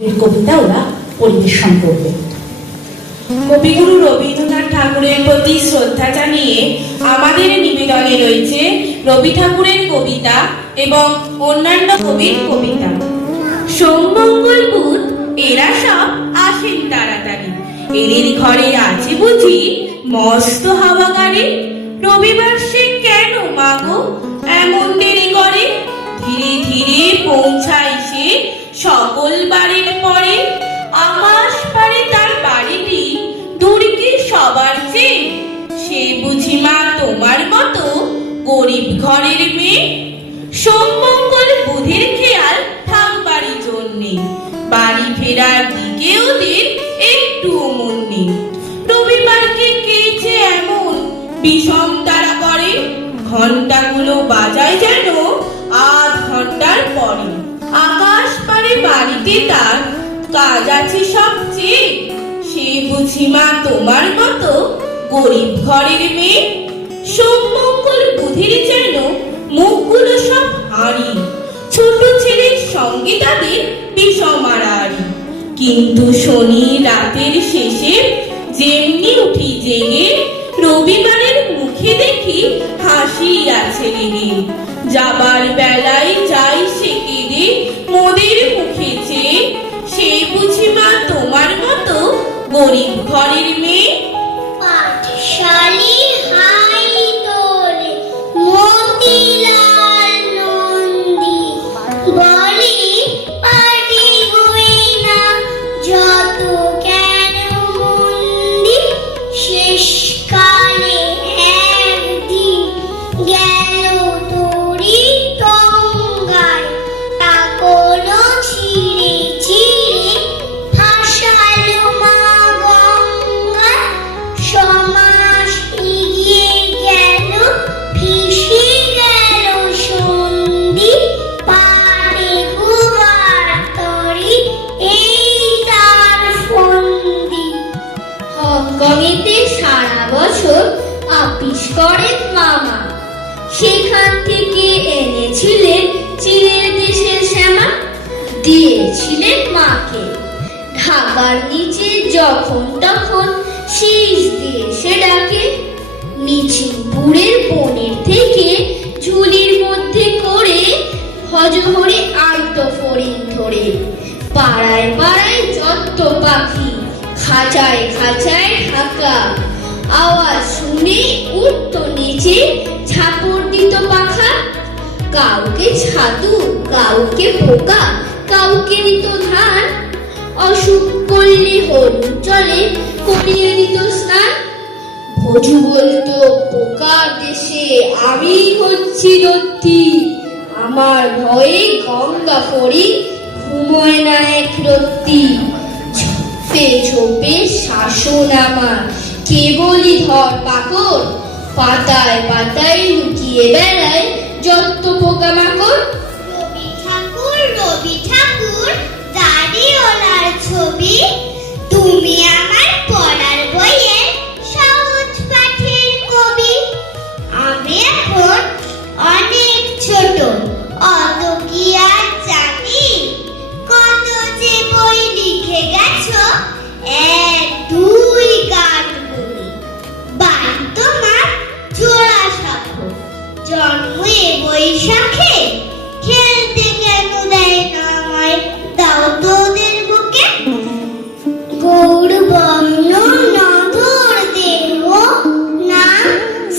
কবিতা ওরা পরিবেশন করবে। কবিগুরু রবীন্দ্রনাথ ঠাকুরের প্রতি শ্রদ্ধা জানিয়ে আমাদের নিবেদনে রয়েছে রবি ঠাকুরের কবিতা এবং অন্যান্য কবির কবিতা। সোম মঙ্গল বুধ এরা সব আসেন তাড়াতাড়ি, এদের ঘরে আছে বুঝি মস্ত হাওয়া গাড়ি। রবিবার সে কেন মাগো এমন দেরি করে, ধীরে ধীরে পৌঁছায় সে সকল বাড়ির পরে। আকাশ পারে তার বাড়িটি দূর কি সবার চেয়ে, সে বুঝি মা তোমার মতো গরিব ঘরের মেয়ে। সোম মঙ্গল বুধের খেয়াল থাকবারই জন্যে, বাড়ি ফেরার দিকে ওদের একটু মন নেই। রবিবারকে কে যে এমন বিষম তারা করে, ঘন্টাগুলো বাজায় যেন আধ ঘন্টার পরে। আকাশ পারে বাড়িতে তার কাজ আছে সবচেয়ে, সে বুঝি মা তোমার মতো গরিব ঘরের মেয়ে। সোম মঙ্গল বুধের যেন মুখগুলো সব হাঁড়ি, ছোট ছেলের সঙ্গে তাদের বিষম আড়াআড়ি। কিন্তু শনি রাতের শেষে যেমনি উঠি জেগে, রবিবারের মুখে দেখি হাসি আছে লেগে। যাবার বেলায় যাই সে কেঁদে মোদের মুখে চেয়ে, সে বুঝি মা তোমার মতো গরিব ঘরের মেয়ে। পাঠশালী হাই তোলে মতিলাল নন্দী, বলি পাটি বই না যত কেন মন্দি। শেষকালে একদিন গেল তোরি গঙ্গায়, তা কোনো ছিঁড়ে ছিঁড়ে ভাসালো মা গঙ্গায়। সমাস এগিয়ে গেল ভেসে গেল সন্ধি, পাটে গোবার তরি এই তার ফন্দি। হংকংয়েতে সারা বছর আপিস করেন মামা, সেখান থেকে এনেছিলেন চীনের দেশের শ্যামা, দিয়েছিলেন মাকে। ঢাকার নিচে যখন তখন শীষ দিয়ে সে ডাকে, মিছিমপুরের বনের থেকে ঝুলির মধ্যে করে হজহরে আইতো ফড়িং ধরে। পাড়ায় পাড়ায় যত পাখি খাঁচায় খাঁচায় ঢাকা, আওয়াজ শুনে উঠত নিচে ঝাপড় দিত পাখা। কাউকে ছাতু কাউকে পোকা কাউকে দিত ধান, অসুখ করলে হলু চলে করিয়ে দিত স্নান। ভজু বলতো পোকার দেশে আমি হচ্ছি দত্তি, আমার ভয়ে গঙ্গা পড়ি ঘুমোয় না এক রত্তি। ঝোপে ঝোপে শাসন আমার কেবলই ধর পাকড়, পাতায় পাতায় লুকিয়ে বেড়ায় যত পোকামাকড়। রবি ঠাকুর দাড়িওয়ালার ছবি, তুমি আমার পড়ার বইয়ের সহজ পাঠের কবি। আমি এখন অনেক ছোট, অত কি আর জানি, কত যে বই লিখে গেছো এক দুই গান বলি। বাড়ি তোমার জোড়াসাঁকো, জন্ম এ বৈশাখে, খেলতে কেন দেয় না আমায়, দাও তোদের বুকে। গৌরবর্ণ নধর দেহ নাম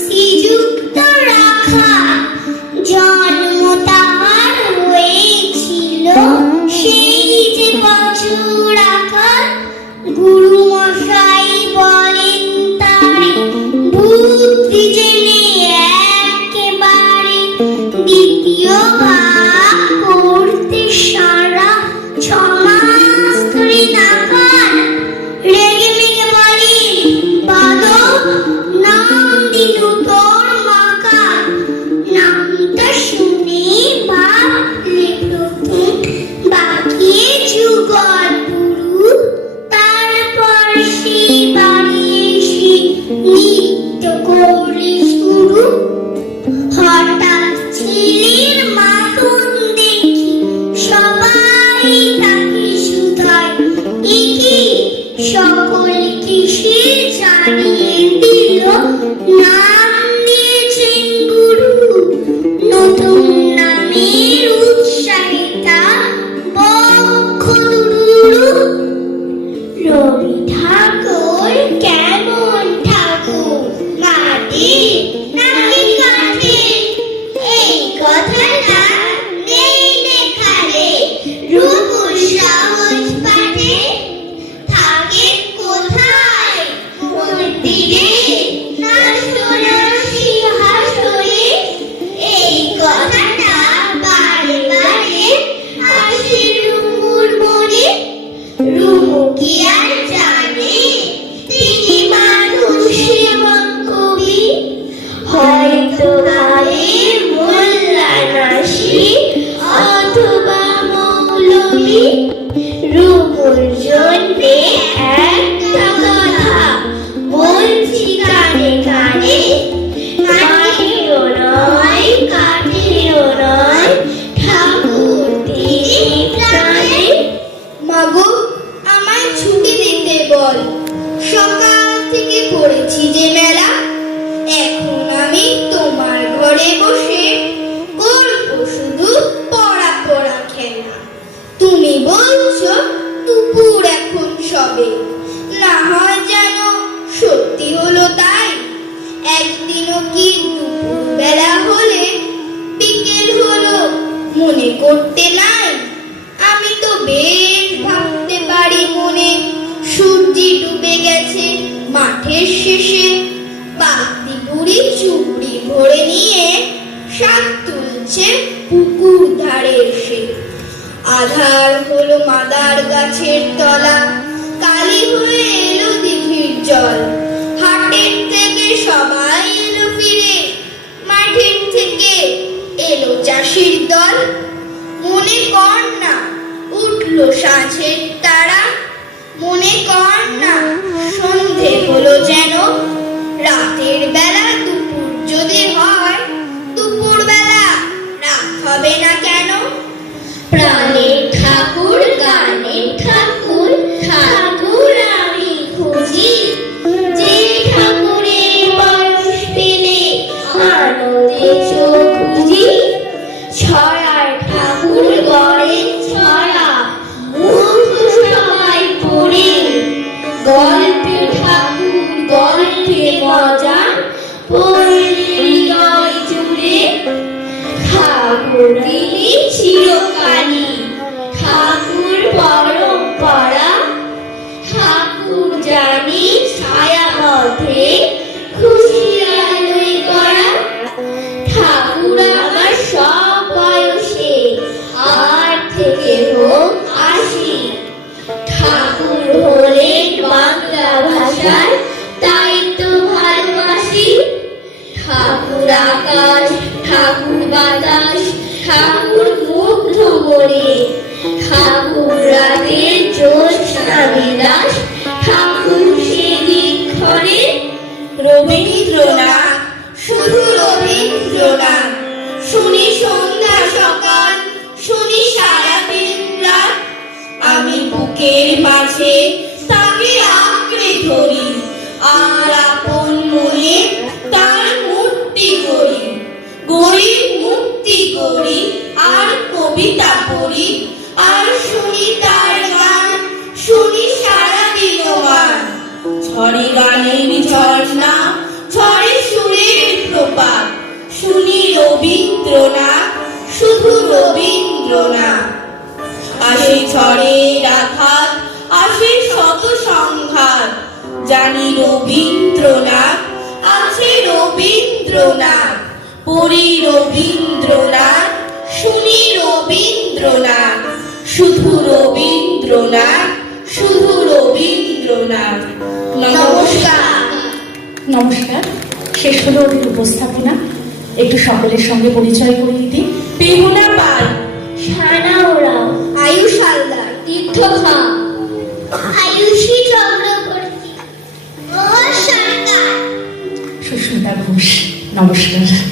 শ্রীযুক্ত রাখা, জন্ম তাহার হয়েছিল সেই যে বছর আকার। গুরু মশাই বলেন তারে বুদ্ধি জেনে একেবারে, দ্বিতীয় পর্যন্ত একটা কথা বলছি কানে কানে, কাঠিরও নয় কাঠিরও নয় ঠাকুর তিনি প্রাণে। মাগো আমায় ছুটি দিতে বল, সকাল থেকে পড়েছি যে মেলা, এখন আমি তোমার ঘরে বসে করব শুধু পড়া পড়া খেলা। তুমি বলছো দুপুর এখন সবে, না হয় যেন সত্যি হলো তাই। একদিনও কি দুপুর বেলা হলে বিকেল হলো মনে করতে নাই? আমি তো বেশ ভাবতে পারি মনে, সূর্যি ডুবে গেছে মাঠের শেষে, বাতি বুড়ি চুড়ি ভরে নিয়ে শাক তুলছে পুকুর ধারে এসে। আধার হলো মাদার গাছের তলা, কালি হয়ে এলো দিঘির জল। হাটের থেকে সবাই এলো ফিরে, মাঠের থেকে এলো চাষির দল। মনে কর না উঠলো সাঁঝের তারা, মনে কর না সন্ধে হলো যেন। রাতের বেলা দুপুর যদি হয়, দুপুর বেলা রাত হবে না কেন? প্রাণের ঠাকুর গানের ঠাকুর, ঠাকুর আমি খুঁজি, যে ঠাকুরের বয়স পেলে আনন্দে চোখ বুঝি। ছড়ার ঠাকুর গড়ে ছড়া, মুগ্ধ সবাই পড়ে, গল্পে ঠাকুর গল্পে মজা পড়লে হৃদয় জুড়ে। ঠাকুর তিনি চিরকালই, ঠাকুর পরম্পরা, ঠাকুর জানি ছায়া মধ্যে খুশির আলোয় করা। ঠাকুর আমার সব বয়সে আর থেকে হোক আসি, ঠাকুর হলেন বাংলা ভাষার তাই তো ভালোবাসি। ঠাকুর আকাশ ঠাকুর বাতাস ঠাকুর মুগ্ধ করে, ঠাকুর রাতের জ্যোৎস্না বিলাস ঠাকুর সেদিন ঘরে। রবীন্দ্রনাথ, শুধু রবীন্দ্রনাথ, শুনি সন্ধ্যা সকাল, শুনি সারাদিন রাত। আমি বুকের মাঝে তাকে আঁকড়ে ধরি, আর আপন মনে তার মূর্তি গড়ি। গড়ি মুক্তি গড়ি আর কবিতা পড়ি, আর শুনি তার গান, শুনি সারাদিন গান। ঝরে গানের ঝর্ণা, ঝরে সুরের প্রপাত, শুনি রবীন্দ্রনাথ, শুধু রবীন্দ্রনাথ। আসে ঝড়ের আঘাত, আসে শত সংঘাত, জানি রবীন্দ্রনাথ আছে রবীন্দ্রনাথ। পড়ি রবীন্দ্রনাথ, শুনি রবীন্দ্রনাথ, শুধু রবীন্দ্রনাথ, শুধু রবীন্দ্রনাথ। নমস্কার। নমস্কার। শেষ হলো ওদের উপস্থাপনা। একটু সকলের সঙ্গে পরিচয় করে দিতে। বেহুলা পাল, সানা ওরাও, আয়ুষ হালদার, তীর্থ খা, আয়ুষী চক্রবর্তী, ও সরকার, সুস্মিতা ঘোষ। নমস্কার।